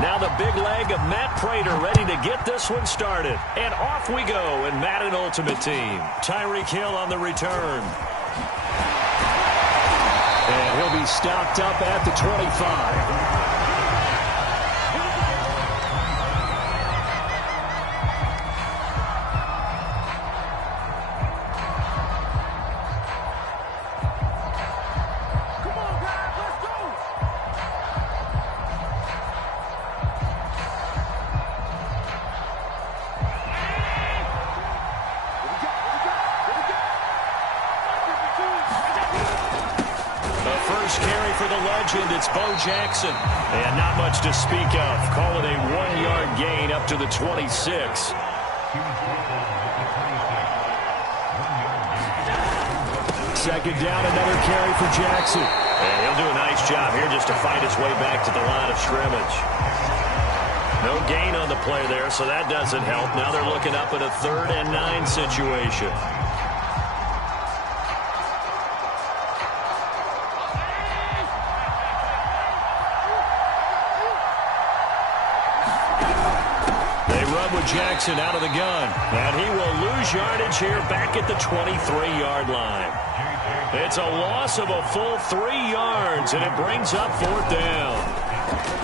Now the big leg of Matt Prater ready to get this one started. And off we go in Madden Ultimate Team. Tyreek Hill on the return. And he'll be stopped up at the 25. It's Bo Jackson. And not much to speak of. Call it a 1-yard gain up to the 26. Second down, another carry for Jackson. And he'll do a nice job here just to fight his way back to the line of scrimmage. No gain on the play there, so that doesn't help. Now they're looking up at a 3rd and 9 situation. Jackson out of the gun, and he will lose yardage here back at the 23-yard line. It's a loss of a full 3 yards, and it brings up 4th down.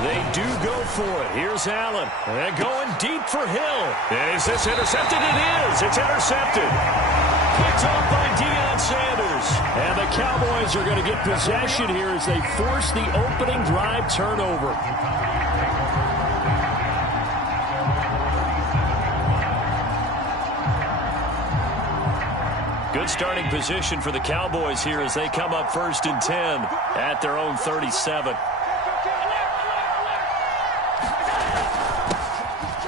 They do go for it. Here's Allen, and going deep for Hill. Is this intercepted? It is. It's intercepted. Picked off by Deion Sanders. And the Cowboys are going to get possession here as they force the opening drive turnover. Good starting position for the Cowboys here as they come up 1st and 10 at their own 37.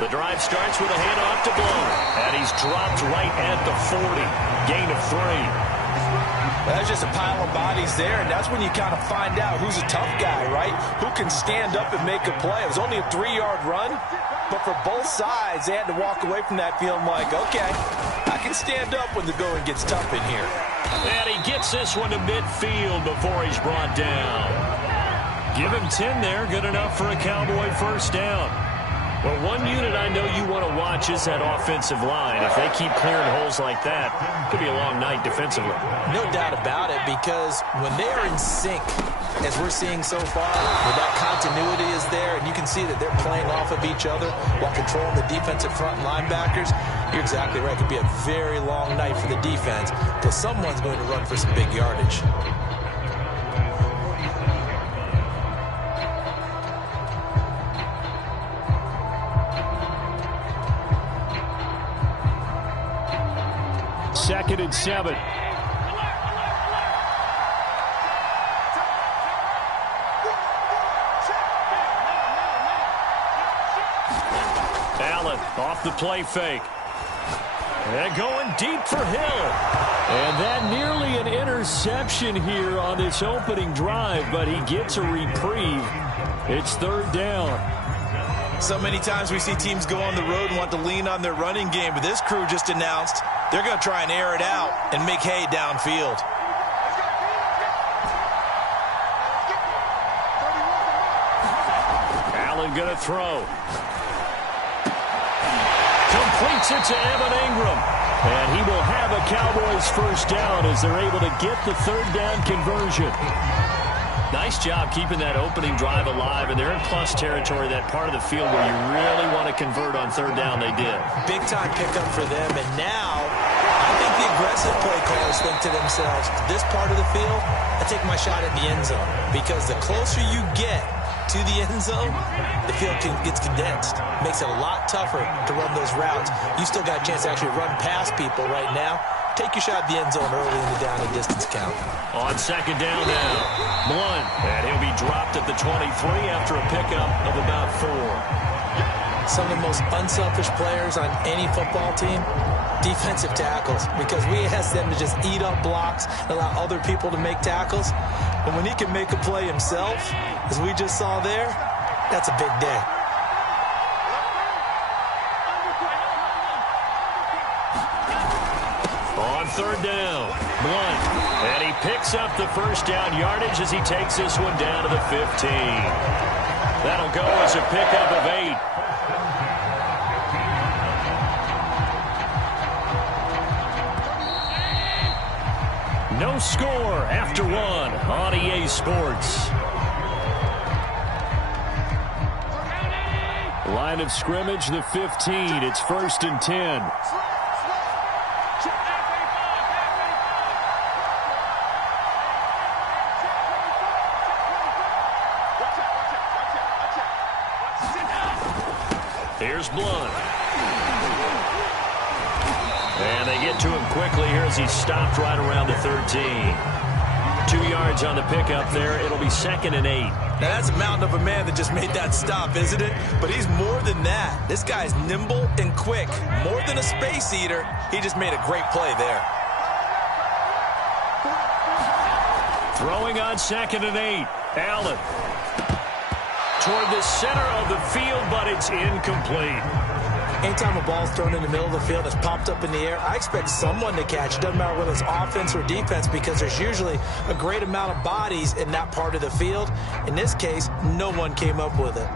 The drive starts with a handoff to Blow. And he's dropped right at the 40. Gain of 3. That's just a pile of bodies there, and that's when you kind of find out who's a tough guy, right? Who can stand up and make a play. It was only a 3-yard run, but for both sides, they had to walk away from that feeling like, okay, I can stand up when the going gets tough in here. And he gets this one to midfield before he's brought down. Give him 10 there, good enough for a Cowboy 1st down. Well, one unit I know you want to watch is that offensive line. If they keep clearing holes like that, it could be a long night defensively. No doubt about it, because when they're in sync, as we're seeing so far, where that continuity is there, and you can see that they're playing off of each other while controlling the defensive front linebackers, you're exactly right. It could be a very long night for the defense, because someone's going to run for some big yardage. Second and 7. Allen off the play fake. And going deep for Hill. And that nearly an interception here on this opening drive, but he gets a reprieve. It's 3rd down. So many times we see teams go on the road and want to lean on their running game, but this crew just announced they're going to try and air it out and make hay downfield. Allen going to throw. Completes it to Evan Ingram. And he will have a Cowboys 1st down as they're able to get the 3rd down conversion. Nice job keeping that opening drive alive, and they're in plus territory, that part of the field where you really want to convert on 3rd down. They did. Big-time pickup for them, and now I think the aggressive play callers think to themselves, this part of the field, I take my shot at the end zone, because the closer you get to the end zone, the field gets condensed. Makes it a lot tougher to run those routes. You still got a chance to actually run past people right now. Take your shot at the end zone early in the down and distance count. On 2nd down now, Blunt. And he'll be dropped at the 23 after a pickup of about 4. Some of the most unselfish players on any football team, defensive tackles, because we ask them to just eat up blocks and allow other people to make tackles. But when he can make a play himself, as we just saw there, that's a big day. On 3rd down, Blunt. And he picks up the 1st down yardage as he takes this one down to the 15. That'll go as a pickup of 8. No score after 1 on EA Sports. Line of scrimmage, the 15. It's 1st and 10. Here's Blunt. And they get to him quickly here as he's stopped right around the 13. 2 yards on the pickup there. It'll be 2nd and 8. Now, that's a mountain of a man that just made that stop, isn't it? But he's more than that. This guy's nimble and quick. More than a space eater. He just made a great play there. Throwing on 2nd and 8. Allen. Toward the center of the field, but it's incomplete. Anytime a ball's thrown in the middle of the field, it's popped up in the air, I expect someone to catch. Doesn't matter whether it's offense or defense, because there's usually a great amount of bodies in that part of the field. In this case, no one came up with it.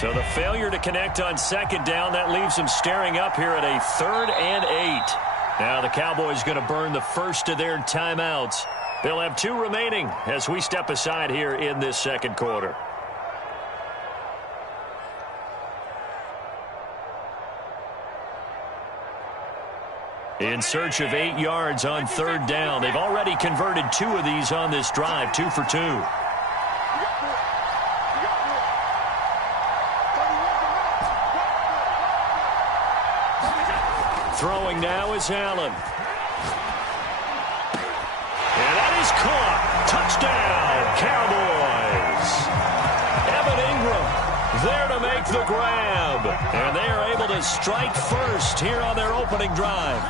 So the failure to connect on 2nd down, that leaves them staring up here at a 3rd and 8. Now the Cowboys going to burn the first of their timeouts. They'll have 2 remaining as we step aside here in this 2nd quarter. In search of 8 yards on 3rd down. They've already converted 2 of these on this drive, 2 for 2. Throwing now is Allen. And that is caught. Touchdown, Cowboys. Evan Ingram there to make the grab. And they are able to strike first here on their opening drive.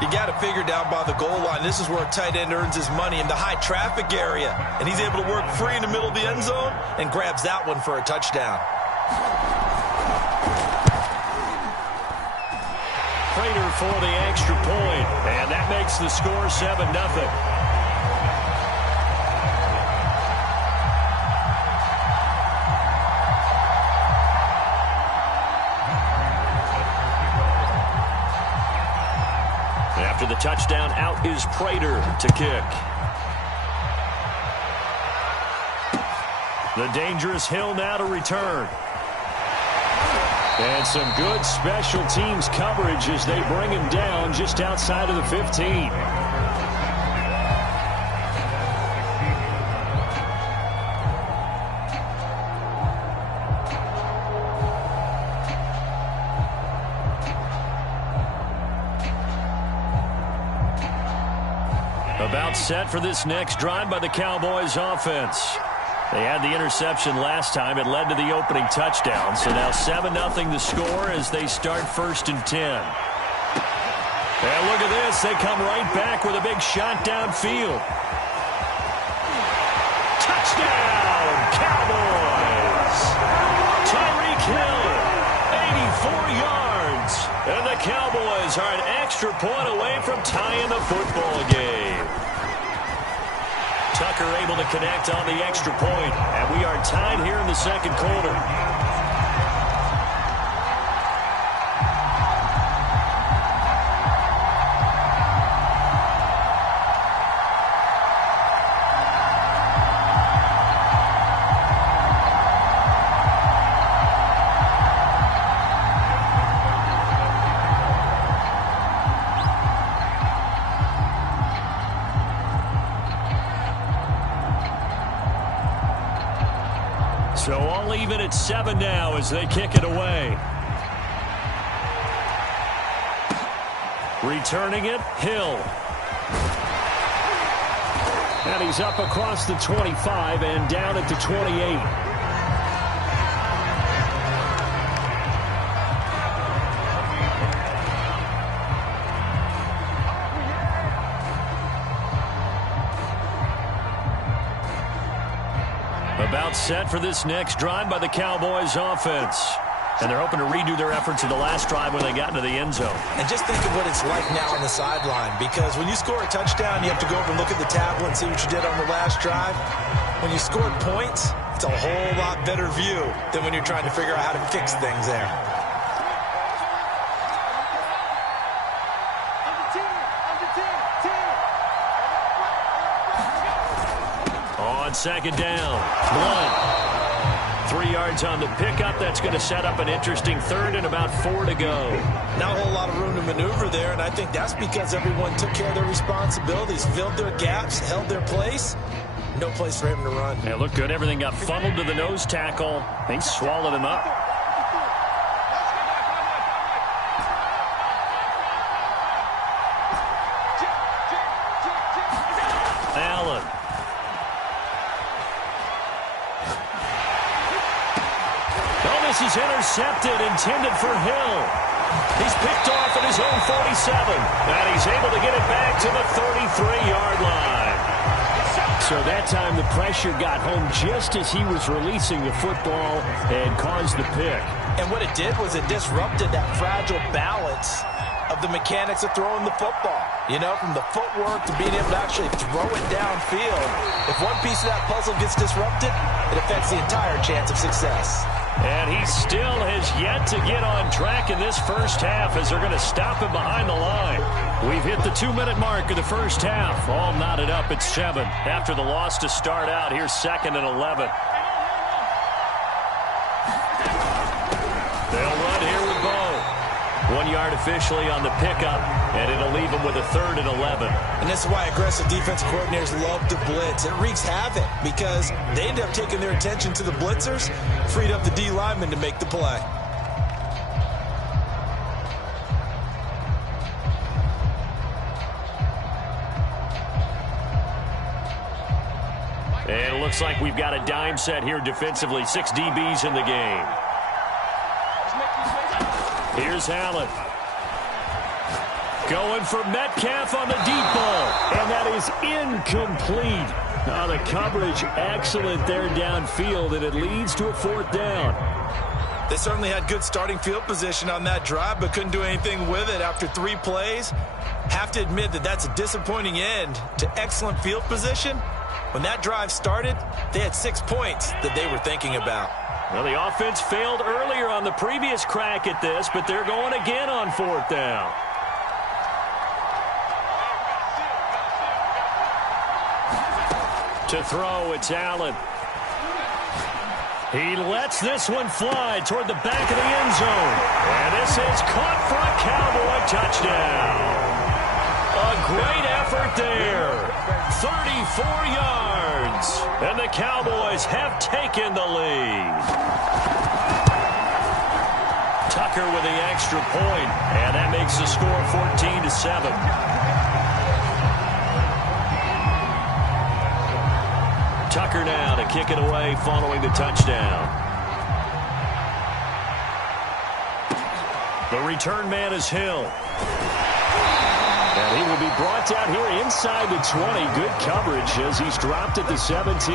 You got to figure down by the goal line. This is where a tight end earns his money, in the high traffic area. And he's able to work free in the middle of the end zone and grabs that one for a touchdown. Prater for the extra point, and that makes the score 7-0. After the touchdown, out is Prater to kick. The dangerous Hill now to return. And some good special teams coverage as they bring him down just outside of the 15. About set for this next drive by the Cowboys offense. They had the interception last time. It led to the opening touchdown. So now 7-0 the score as they start 1st and 10. And look at this. They come right back with a big shot downfield. Touchdown, Cowboys. Tyreek Hill, 84 yards. And the Cowboys are an extra point away from tying the football game. Tucker able to connect on the extra point, and we are tied here in the 2nd quarter. So all even at 7 now as they kick it away. Returning it, Hill. And he's up across the 25 and down at the 28. About set for this next drive by the Cowboys offense. And they're hoping to redo their efforts in the last drive when they got into the end zone. And just think of what it's like now on the sideline, because when you score a touchdown, you have to go over and look at the tablet and see what you did on the last drive. When you scored points, it's a whole lot better view than when you're trying to figure out how to fix things there. On second down, Blunt. 3 yards on the pickup. That's going to set up an interesting third and about 4 to go. Not a whole lot of room to maneuver there, and I think that's because everyone took care of their responsibilities, filled their gaps, held their place. No place for him to run. Yeah, looked good. Everything got funneled to the nose tackle. They swallowed him up. Allen. This is intercepted, intended for Hill. He's picked off at his own 47, and he's able to get it back to the 33-yard line. So that time the pressure got home just as he was releasing the football and caused the pick. And what it did was it disrupted that fragile balance of the mechanics of throwing the football. You know, from the footwork to being able to actually throw it downfield. If one piece of that puzzle gets disrupted, it affects the entire chance of success. And he still has yet to get on track in this first half as they're going to stop him behind the line. We've hit the 2-minute mark of the first half. All knotted up at 7. After the loss to start out, here's 2nd and 11. They'll run here with Bo. 1 yard officially on the pickup, and it'll leave them with a 3rd and 11. And this is why aggressive defensive coordinators love to blitz. It wreaks havoc because they end up taking their attention to the blitzers, freed up the D lineman to make the play. And it looks like we've got a dime set here defensively. 6 DBs in the game. Here's Allen. Going for Metcalf on the deep ball. And that is incomplete. Now the coverage excellent there downfield, and it leads to a 4th down. They certainly had good starting field position on that drive, but couldn't do anything with it after 3 plays. Have to admit that that's a disappointing end to excellent field position. When that drive started, they had 6 points that they were thinking about. Well, the offense failed earlier on the previous crack at this, but they're going again on 4th down. To throw, it's Allen. He lets this one fly toward the back of the end zone. And this is caught for a Cowboy touchdown. A great effort there. 34 yards. And the Cowboys have taken the lead. Tucker with the extra point, and that makes the score 14-7. Tucker now to kick it away following the touchdown. The return man is Hill. And he will be brought down here inside the 20. Good coverage as he's dropped at the 17.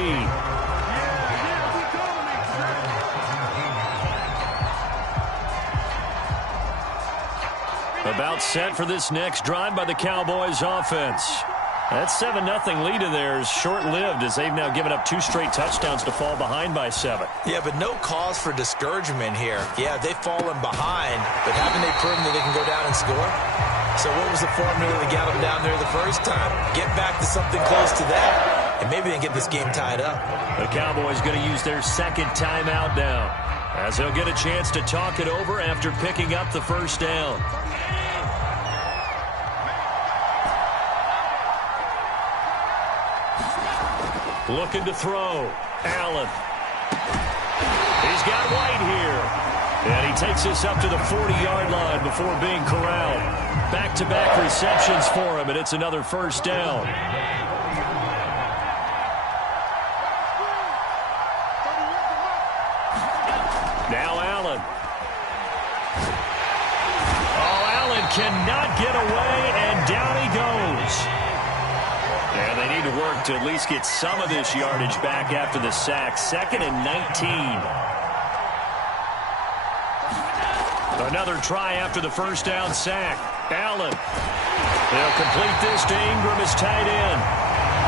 About set for this next drive by the Cowboys offense. That 7-0 lead in there is short-lived as they've now given up 2 straight touchdowns to fall behind by 7. Yeah, but no cause for discouragement here. Yeah, they've fallen behind, but haven't they proven that they can go down and score? So what was the formula that got them down there the first time? Get back to something close to that, and maybe they get this game tied up. The Cowboys going to use their 2nd timeout now, as they'll get a chance to talk it over after picking up the first down. Looking to throw. Allen. He's got White here. And he takes this up to the 40-yard line before being corralled. Back-to-back receptions for him, and it's another first down. Now Allen. Oh, Allen cannot get away, and down he goes. And they need to work to at least get some of this yardage back after the sack. 2nd and 19. Another try after the first down sack. Allen. They'll complete this to Ingram as tight end.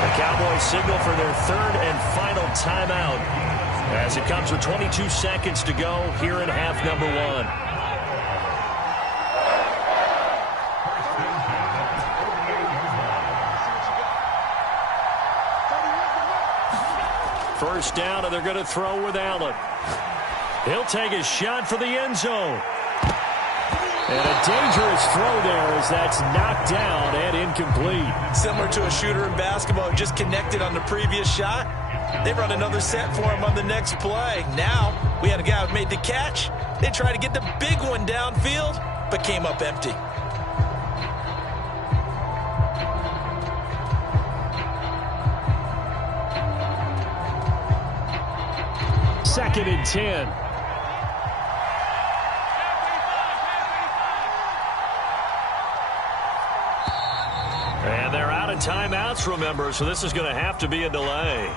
The Cowboys signal for their third and final timeout as it comes with 22 seconds to go here in half number one. First down, and they're going to throw with Allen. He'll take a shot for the end zone. And a dangerous throw there as that's knocked down and incomplete. Similar to a shooter in basketball who just connected on the previous shot. They run another set for him on the next play. Now, we had a guy who made the catch. They tried to get the big one downfield, but came up empty. Second and 10. And they're out of timeouts, remember, so this is going to have to be a delay.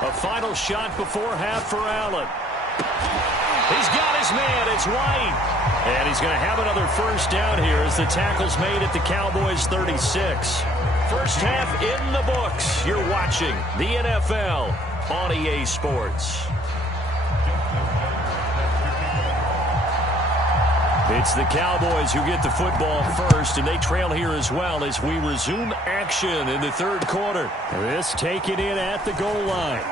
A final shot before half for Allen. He's got his man. It's White. And he's going to have another first down here as the tackle's made at the Cowboys' 36. First half in the books. You're watching the NFL on EA Sports. It's the Cowboys who get the football first, and they trail here as well as we resume action in the third quarter. This taken in at the goal line.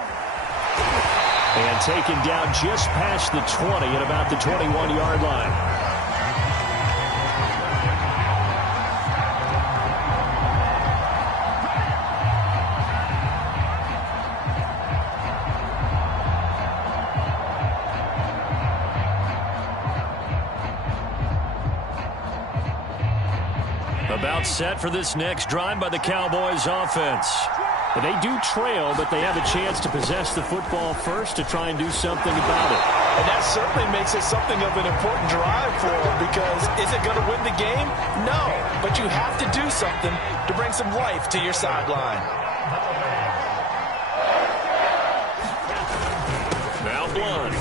And taken down just past the 20 at about the 21-yard line. About set for this next drive by the Cowboys offense. They do trail, but they have a chance to possess the football first to try and do something about it. And that certainly makes it something of an important drive for them, because is it going to win the game? No, but you have to do something to bring some life to your sideline. Now Blunt.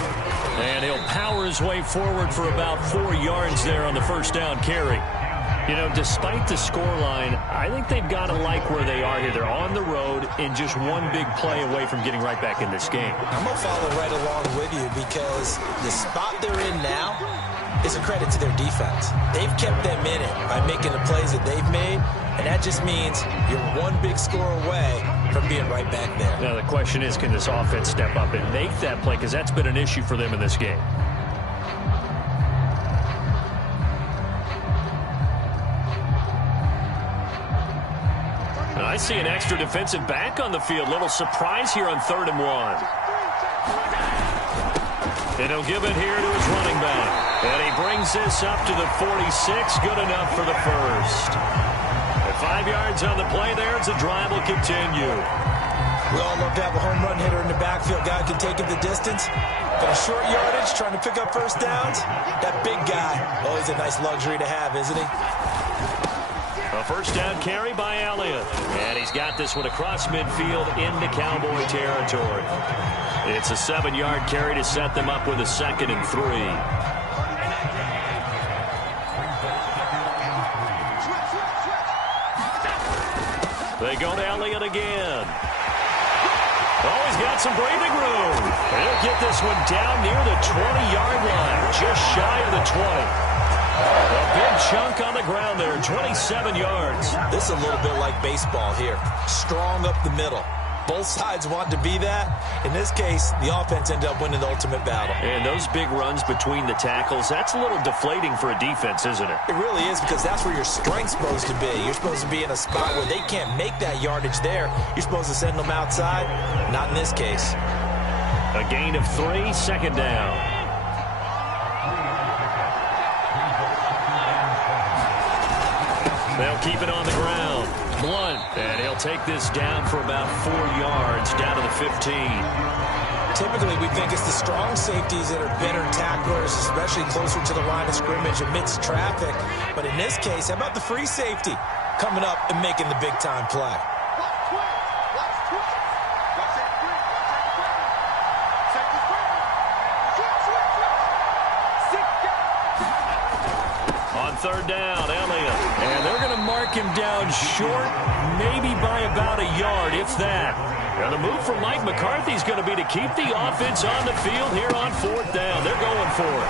And he'll power his way forward for about 4 yards there on the first down carry. You know, despite the scoreline, I think they've got to like where they are here. They're on the road and just one big play away from getting right back in this game. I'm going to follow right along with you, because the spot they're in now is a credit to their defense. They've kept them in it by making the plays that they've made, and that just means you're one big score away from being right back there. Now, the question is, can this offense step up and make that play? Because that's been an issue for them in this game. I see an extra defensive back on the field. Little surprise here on 3rd and 1. And he'll give it here to his running back. And he brings this up to the 46. Good enough for the first. At 5 yards on the play there, as the drive will continue. We all love to have a home run hitter in the backfield. Guy can take it the distance. Got a short yardage, trying to pick up first downs. That big guy, always a nice luxury to have, isn't he? A first down carry by Elliott. And he's got this one across midfield into Cowboy territory. It's a 7-yard carry to set them up with a 2nd and 3. They go to Elliott again. Oh, he's got some breathing room. He'll get this one down near the 20-yard line, just shy of the 20. A big chunk on the ground there, 27 yards. This is a little bit like baseball here. Strong up the middle. Both sides want to be that. In this case, the offense ended up winning the ultimate battle. And those big runs between the tackles, that's a little deflating for a defense, isn't it? It really is, because that's where your strength's supposed to be. You're supposed to be in a spot where they can't make that yardage there. You're supposed to send them outside. Not in this case. A gain of 3, 2nd down. They'll keep it on the ground. Blunt, and he'll take this down for about 4 yards, down to the 15. Typically, we think it's the strong safeties that are better tacklers, especially closer to the line of scrimmage amidst traffic. But in this case, how about the free safety coming up and making the big-time play? On third down, Elliott. And they're going to mark him down short, maybe by about a yard, if that. Now, the move from Mike McCarthy is going to be to keep the offense on the field here on fourth down. They're going for it.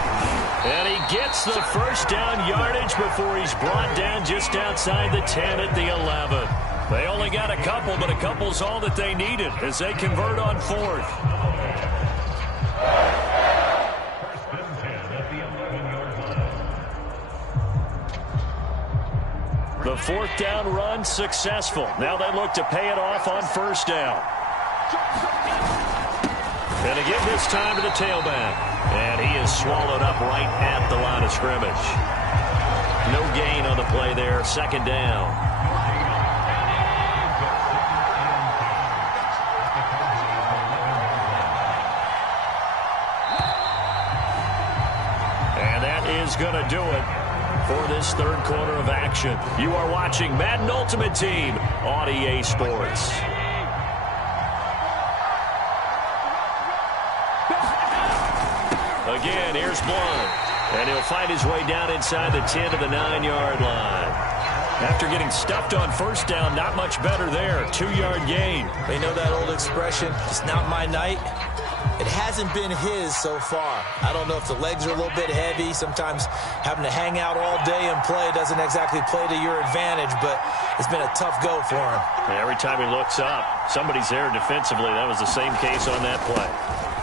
And he gets the first down yardage before he's brought down just outside the 10 at the 11. They only got a couple, but a couple's all that they needed as they convert on fourth. The fourth down run successful. Now they look to pay it off on first down. And again this time to the tailback. And he is swallowed up right at the line of scrimmage. No gain on the play there. Second down. And that is going to do it for this third quarter of action. You are watching Madden Ultimate Team on EA Sports. Again, here's Blunt. And he'll find his way down inside the 10 to the 9-yard line. After getting stuffed on first down, not much better there. 2-yard gain. They know that old expression, it's not my night. It hasn't been his so far. I don't know if the legs are a little bit heavy. Sometimes having to hang out all day and play doesn't exactly play to your advantage, but it's been a tough go for him. And every time he looks up, somebody's there defensively. That was the same case on that play.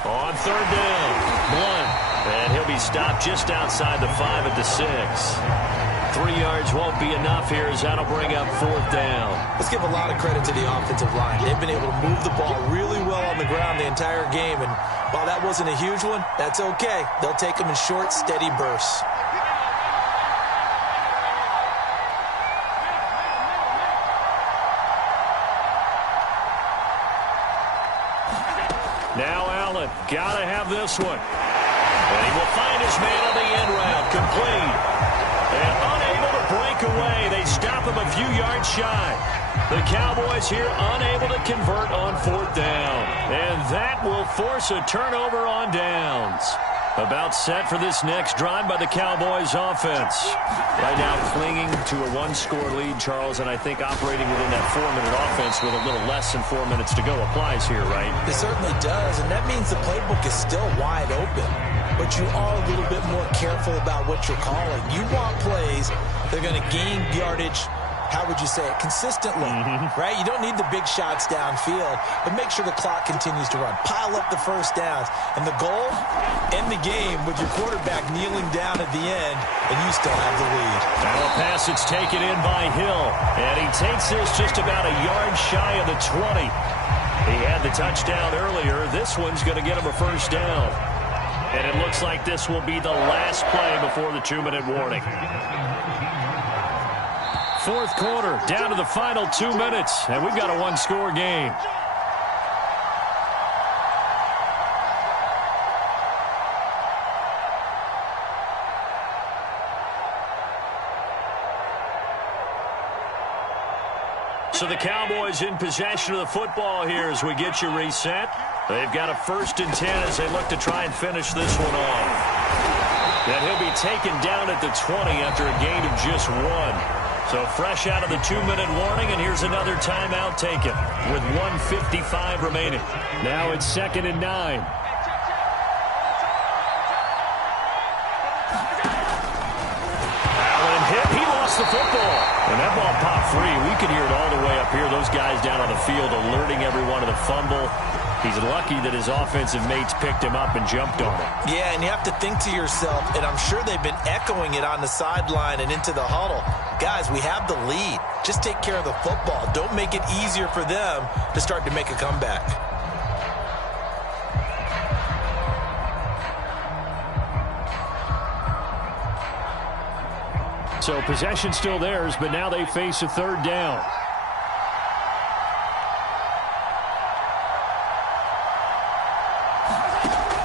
On third down, Blunt. And he'll be stopped just outside the 5 at the 6. 3 yards won't be enough here as that'll bring up fourth down. Let's give a lot of credit to the offensive line. They've been able to move the ball really well on the ground the entire game, and while that wasn't a huge one, that's okay. They'll take them in short, steady bursts. Now Allen, gotta have this one. And he will find his man on the end route, complete. And unable to break away. They stop him a few yards shy. The Cowboys here unable to convert on fourth down. And that will force a turnover on downs. About set for this next drive by the Cowboys offense. Right now clinging to a one-score lead, Charles, and I think operating within that 4-minute offense with a little less than 4 minutes to go applies here, right? It certainly does, and that means the playbook is still wide open. But you are a little bit more careful about what you're calling. You want plays that are going to gain yardage, how would you say it, consistently, right? You don't need the big shots downfield, but make sure the clock continues to run. Pile up the first downs. And the goal, end the game with your quarterback kneeling down at the end, and you still have the lead. Now a pass that's taken in by Hill, and he takes this just about a yard shy of the 20. He had the touchdown earlier. This one's going to get him a first down. And it looks like this will be the last play before the 2-minute warning. Fourth quarter, down to the final 2 minutes, and we've got a one-score game. So the Cowboys in possession of the football here as we get you reset. They've got a 1st and 10 as they look to try and finish this one off. And he'll be taken down at the 20 after a gain of just 1. So fresh out of the 2-minute warning, and here's another timeout taken with 1:55 remaining. Now it's 2nd and 9. Allen hit. He lost the football. And that ball popped free. We could hear it all the way up here. Those guys down on the field alerting everyone of the fumble. He's lucky that his offensive mates picked him up and jumped on him. Yeah, and you have to think to yourself, and I'm sure they've been echoing it on the sideline and into the huddle. Guys, we have the lead. Just take care of the football. Don't make it easier for them to start to make a comeback. So possession still theirs, but now they face a third down.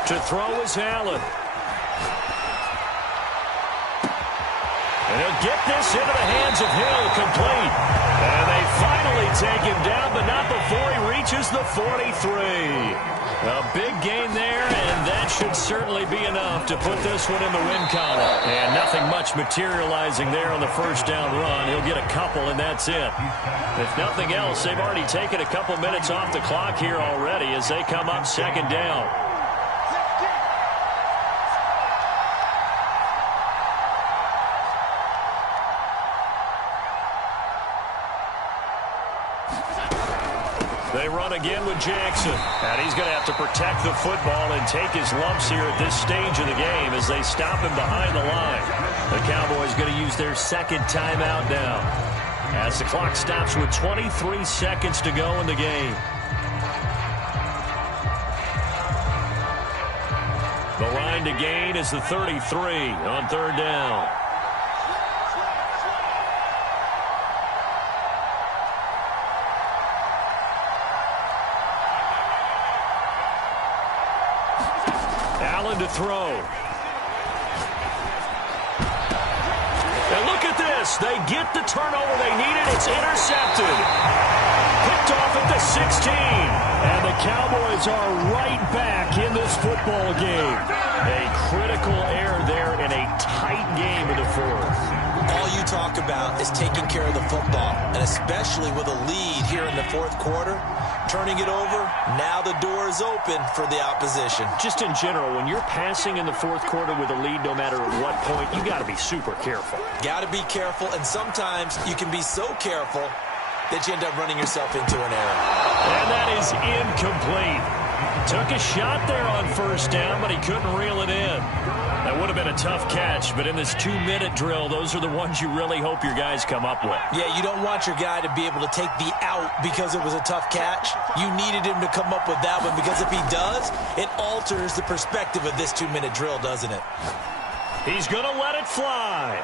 To throw is Allen. And he'll get this into the hands of Hill, complete. And they finally take him down, but not before he reaches the 43. A big gain there, and that should certainly be enough to put this one in the win column. And nothing much materializing there on the first down run. He'll get a couple, and that's it. If nothing else, they've already taken a couple minutes off the clock here already as they come up second down. They run again with Jackson. And he's going to have to protect the football and take his lumps here at this stage of the game as they stop him behind the line. The Cowboys going to use their second timeout now as the clock stops with 23 seconds to go in the game. The line to gain is the 33 on third down. Allen to throw. And look at this. They get the turnover they needed. It's intercepted. Picked off at the 16. And the Cowboys are right back in this football game. A critical error there in a tight game in the fourth. All you talk about is taking care of the football, and especially with a lead here in the fourth quarter. Turning it over, now the door is open for the opposition. Just in general, when you're passing in the fourth quarter with a lead, no matter at what point, you got to be super careful. Got to be careful, and sometimes you can be so careful that you end up running yourself into an error. And that is incomplete. Took a shot there on first down, but he couldn't reel it in. That would have been a tough catch, but in this 2-minute drill, those are the ones you really hope your guys come up with. Yeah, you don't want your guy to be able to take the out because it was a tough catch. You needed him to come up with that one because if he does, it alters the perspective of this 2-minute drill, doesn't it? He's going to let it fly.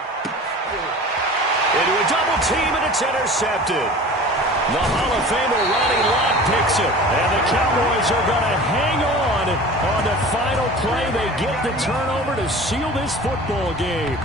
Into a double team, and it's intercepted. The Hall of Famer Ronnie Lott picks it, and the Cowboys are going to hang on the final play. They get the turnover to seal this football game.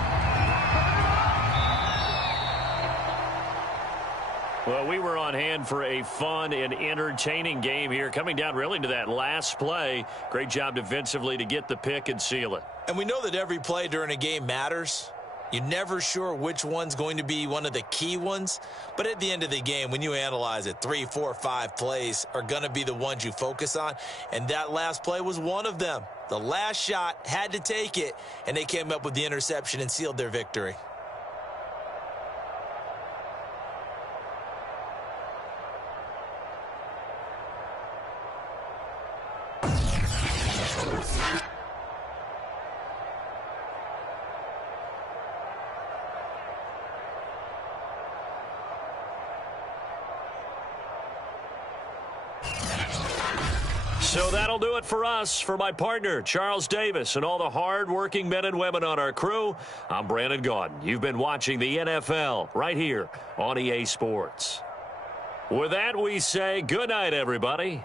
Well, we were on hand for a fun and entertaining game here, coming down really to that last play. Great job defensively to get the pick and seal it. And we know that every play during a game matters. You're never sure which one's going to be one of the key ones. But at the end of the game, when you analyze it, 3, 4, 5 plays are going to be the ones you focus on. And that last play was one of them. The last shot had to take it, and they came up with the interception and sealed their victory. So that'll do it for us. For my partner, Charles Davis, and all the hard-working men and women on our crew, I'm Brandon Gaudin. You've been watching the NFL right here on EA Sports. With that, we say good night, everybody.